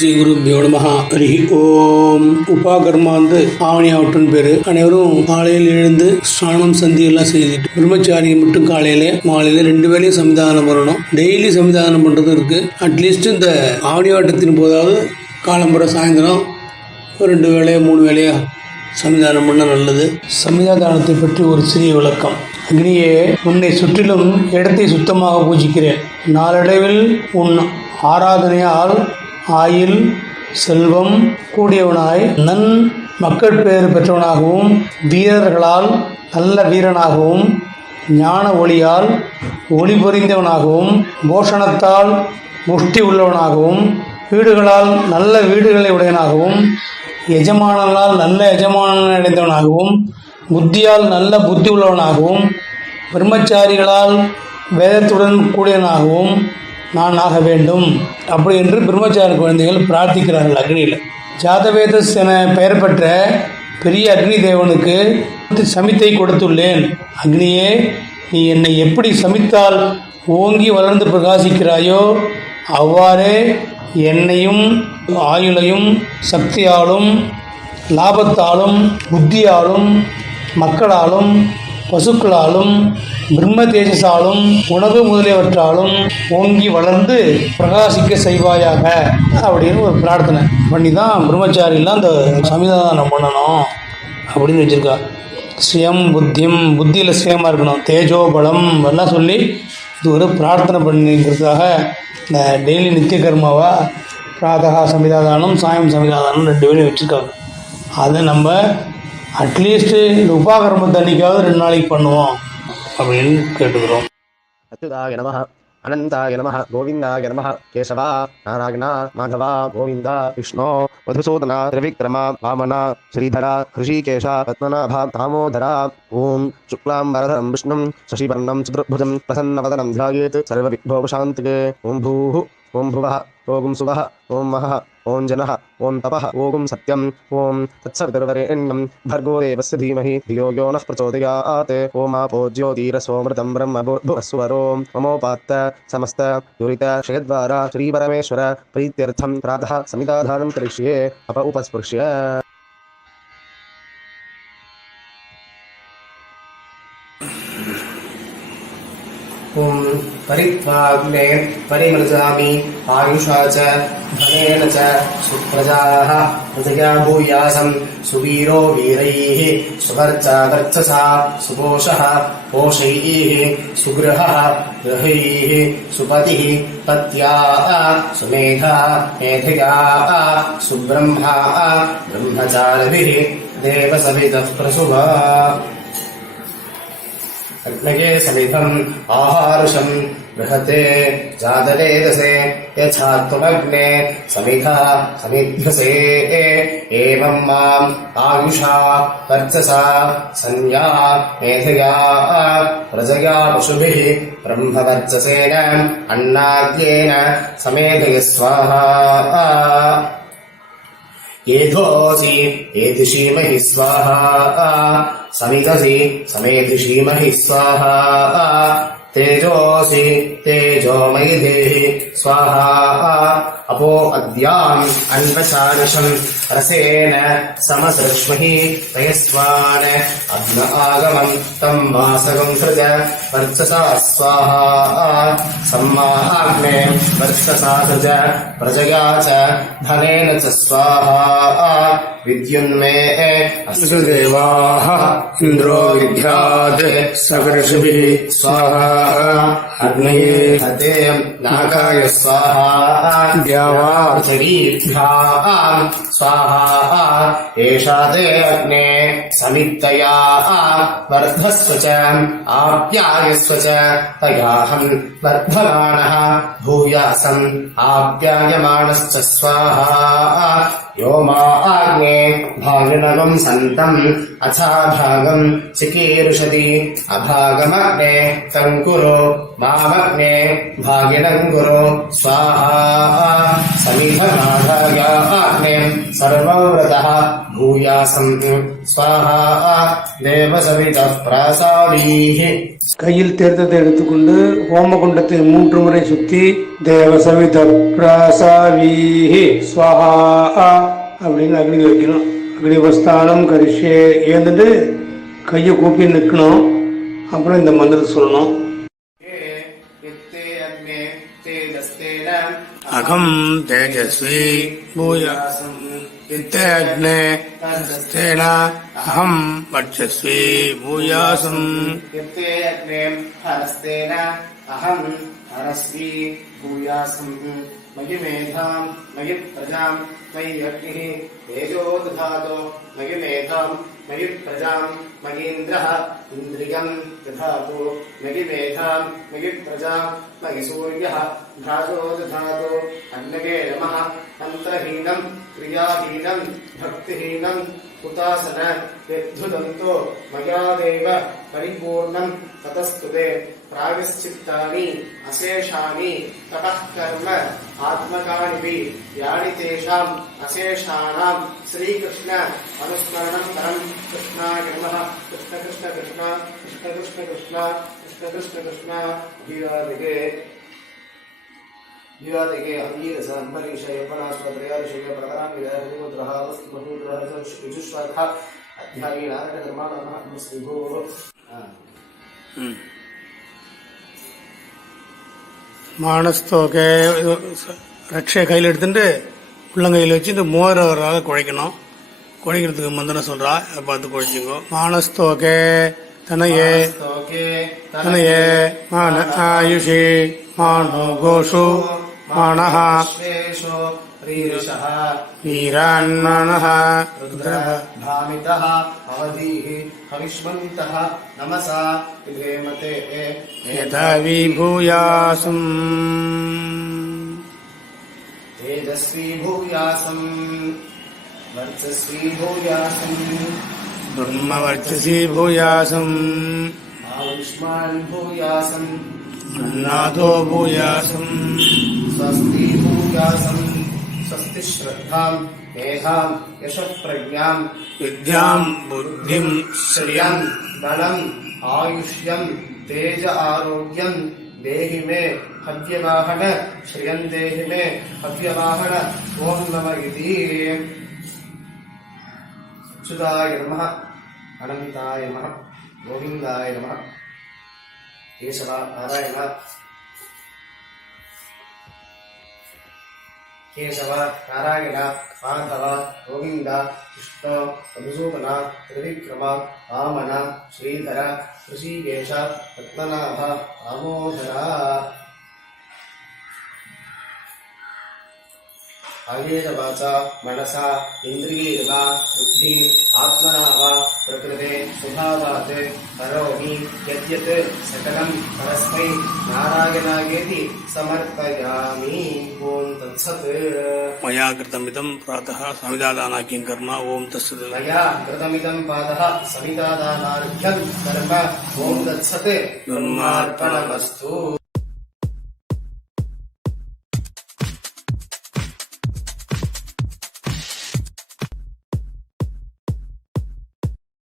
ஸ்ரீ குருபியோ மகா ஹரி ஓம். உபாகர்மா வந்து ஆவணி ஆவட்டும் பேரு. அனைவரும் காலையில் எழுந்து ஸ்நானம் சந்தி எல்லாம் செய்துட்டு பிரம்மச்சாரியை மட்டும் காலையில மாலையில ரெண்டு வேளையும் சமிதானம் பண்ணணும். டெய்லி சமிதானம் பண்றது இருக்கு. அட்லீஸ்ட் இந்த ஆவணி ஆட்டத்தின் போதாவது காலம்புற சாயந்தரம் ரெண்டு வேலையோ மூணு வேலையோ சமிதானம் பண்ண நல்லது. சமிதானத்தை பற்றி ஒரு சிறிய விளக்கம். அக்னியே உன்னை சுற்றிலும் இடத்தை சுத்தமாக பூஜிக்கிறேன். நாளடைவில் உன் ஆராதனையால் ஆயில் செல்வம் கூடியவனாய் நன் மக்கள் பெயர் பெற்றவனாகவும் வீரர்களால் நல்ல வீரனாகவும் ஞான ஒளியால் ஒளி பொறிந்தவனாகவும் போஷணத்தால் முஷ்டி உள்ளவனாகவும் வீடுகளால் நல்ல வீடுகளை உடையவனாகவும் எஜமானனால் நல்ல எஜமானன் அடைந்தவனாகவும் புத்தியால் நல்ல புத்தி உள்ளவனாகவும் பிரம்மச்சாரிகளால் வேதத்துடன் கூடியவனாகவும் நான் ஆக வேண்டும். அப்படி என்று பிரம்மச்சாரி குழந்தைகள் பிரார்த்திக்கிறார்கள் அக்னியில். ஜாதவேதஸ் என பெயர் பெற்ற பெரிய அக்னி தேவனுக்கு சமித்தை கொடுத்துள்ளேன். அக்னியே நீ என்னை எப்படி சமித்தால் ஓங்கி வளர்ந்து பிரகாசிக்கிறாயோ அவ்வாறே என்னையும் ஆயுளையும் சக்தியாலும் லாபத்தாலும் புத்தியாலும் மக்களாலும் பசுக்களாலும் பிரம்ம தேஜஸாலும் உணவு முதலியவற்றாலும் ஓங்கி வளர்ந்து பிரகாசிக்க செய்வாயாக அப்படின்னு ஒரு பிரார்த்தனை. பண்ணி தான் பிரம்மச்சாரியெல்லாம் அந்த சமிதானம் பண்ணணும் அப்படின்னு வச்சுருக்கா. சுயம் புத்தியம் புத்தியில் சுயமாக இருக்கணும். தேஜோ பலம் எல்லாம் சொல்லி இது ஒரு பிரார்த்தனை பண்ணிக்கிறதுக்காக இந்த டெய்லி நித்திய கர்மாவாக பிராதகா சமிதாதானம் சாயம் சமிதாதானம் ரெண்டு பேரும் வச்சுருக்காங்க. அதை நம்ம அட்லீஸ்ட்டு இந்த உபாகரம தண்ணிக்காவது ரெண்டு நாளைக்கு பண்ணுவோம் அப்படின்னு கேட்டுக்கிறோம். அச்சுதாய நம அனந்தாய நம கோவிந்தாய நம கேசவா நாராயணா மாதவா கோவிந்தா விஷ்ணு மதுசூதனா திரவிக்ரமா வாமனா ஸ்ரீதரா ஹிருஷிகேஷா ரத்மநாபா தாமோதரா ஓம் சுக்லாம்பரதரம் விஷ்ணும் சசிபர்ணம் சுதுர்புஜம் பிரசன்னவதனம் தியாயேத் சர்வவிக்போபசாந்திகே ஓம் பூ भूः भुव भुवः सुव ओं महः जन जनः तप तपः सत्यम सत्यम्, ॐ तत्सवितुर्वरेण्यं भर्गो देवस्य धीमहि, धियो यो नः प्रचोदयात्। ओमापो ज्योतिरसोमृतं ब्रह्म भुवस्वरो। ममोपात्त समस्त, दुरित श्रीपरमेश्वर, प्रीत्यर्थं, प्रातः समिताधारम करिष्ये, अप उपस्पृश्य। परित्वाग्ने परिमृजामि आयुषा च धनेन च सुप्रजाः प्रजया भूयासं सुवीरो वीरैः सुवर्चा वर्चसा सुपोषः पोषैः सुगृहः गृहैः सुपतिः पत्या सुमेधा मेधिका सुब्रह्मा ब्रह्मचारिभिः देवसवितः प्रसुभा अग्नये समिधम् आहारुषम् बृहते जातवेदसे यथा त्वमग्ने समिधा समिध्यसे एवम् माम् आयुषा वर्चसा संज्ञा मेधया प्रजया पशुभिः ब्रह्मवर्चसेन अन्नाद्येन समेधय स्वाहा एधोऽसि एधिषीमहि स्वाहा समितसि समेधिषीमहि स्वाहा तेजोऽसि तेजोमयि देहि स्वाहा अपो अद्याम् अन्वचानिशम् रसेन समसृष्महि तयस्वान् अग्न आगमम् तम् वासगम् सृज वर्चसा स्वाहा सम्माग्ने वर्चसा सृज प्रजया च धनेन च स्वाहा विद्युन्मे देवाः इन्द्रो विद्यात् सकर्षिभिः स्वाहा अग्नये हते नागाय स्वाहा द्यावा पृथिवीभ्याः स्वाहा एषा ते अग्ने समित्तया वर्धस्व च आप्यायस्व च तयाहम् वर्धमानः भूयासम् आप्यायमाणश्च स्वाहा यो मा आग्ने भागिनवम् सन्तम् अथाभागम् चिकीर्षति अभागमग्ने तम् कुरु मामग्ने भागिनम् कुरु स्वाहा समिधमाधायाग्ने सर्वव्रतः भूयासम् स्वाहा देवसवितः प्रासावीः கையில் தீர்த்தத்தை எடுத்துக்கொண்டு ஹோமகுண்டத்தை மூன்று முறை சுத்தி தேவசவித பிரசாவீஹி ஸ்வஹா அப்படின்னு அக்னி வைக்கணும் அக்னி உபஸ்தானம் கரிஷே ஏந்துட்டு கையை கூப்பி நிற்கணும் அப்புறம் இந்த மந்திரத்தை சொல்லணும் अहम तेजस्वी भूयासम अहम वर्चस्वी भूयासम अहम हरस्वी भूयासम मयि मेधाम् मयि प्रजाम् मयि अग्निः मयि मयि प्रजाम् मयीन्द्रः इन्द्रियम् दधातु। मयि मेधाम् मयि प्रजाम् मयि सूर्यः भ्राजो दधातु। अन्नगे नमः। मन्त्रहीनम् क्रियाहीनम् भक्तिहीनम् उतासन यद्धुदन्तो मयादेव परिपूर्णम्। ततस्तुते श्रीकृष्ण अनुस्मरणम् करम् कृष्णाय नमः। कृष्ण कृष्ण अध्यायी மானஸ்தோகை ரட்சையை கையில் எடுத்துட்டு உள்ளங்கையில் வச்சு இந்த மூவரவரால் குழைக்கணும். குழைக்கிறதுக்கு மந்திரம் சொல்கிறா அதை பார்த்து குழைச்சிக்கோ. மானஸ்தோகே தனையே தனையே மான ஆயுஷி மானோ கோஷு. மாணः रीरसः वीरान्मानः रुद्रः भामितः अवधीः हविष्मन्तः नमसा विधेमते यथा विभूयासम् तेजस्वी भूयासम् वर्चस्वी भूयासम् ब्रह्मवर्चसी भूयासम् आयुष्मान् भूयासम् अन्नादो भूयासम् स्वस्ति पूजासन् स्वस्ति श्रद्धाम् मेधाम् यशप्रज्ञाम् विद्याम् बुद्धिम् श्रियम् बलम् आयुष्यम् तेज आरोग्यम् देहि मे हव्यवाहन श्रियम् देहि मे हव्यवाहन ॐ नम इति अच्युताय नमः अनन्ताय नमः गोविन्दाय नमः केशवा नारायण ಕೇಶವ ನಾರಾಯಣ ಮಾಧವ ಗೋವಿಂದ ವಿಷ್ಣು ಮಧುಸೂದನ ತ್ರಿವಿಕ್ರಮ ವಾಮನ ಶ್ರೀಧರ ಋಷಿಕೇಶ ಪದ್ಮನಾಭ ದಾಮೋದರ आयेन वाचा मनसा इन्द्रियेण बुद्धि आत्मना वा प्रकृते स्वभावात् करोमि यद्यत् सकलं परस्मै नारायणायेति समर्पयामि ॐ तत्सत् मया कृतमिदं प्रातः समिदादानाकिं कर्म ॐ तस्सत् मया कृतमिदं पादः सवितादानार्घ्यं कर्म ॐ तत्सत् ब्रह्मार्पणमस्तु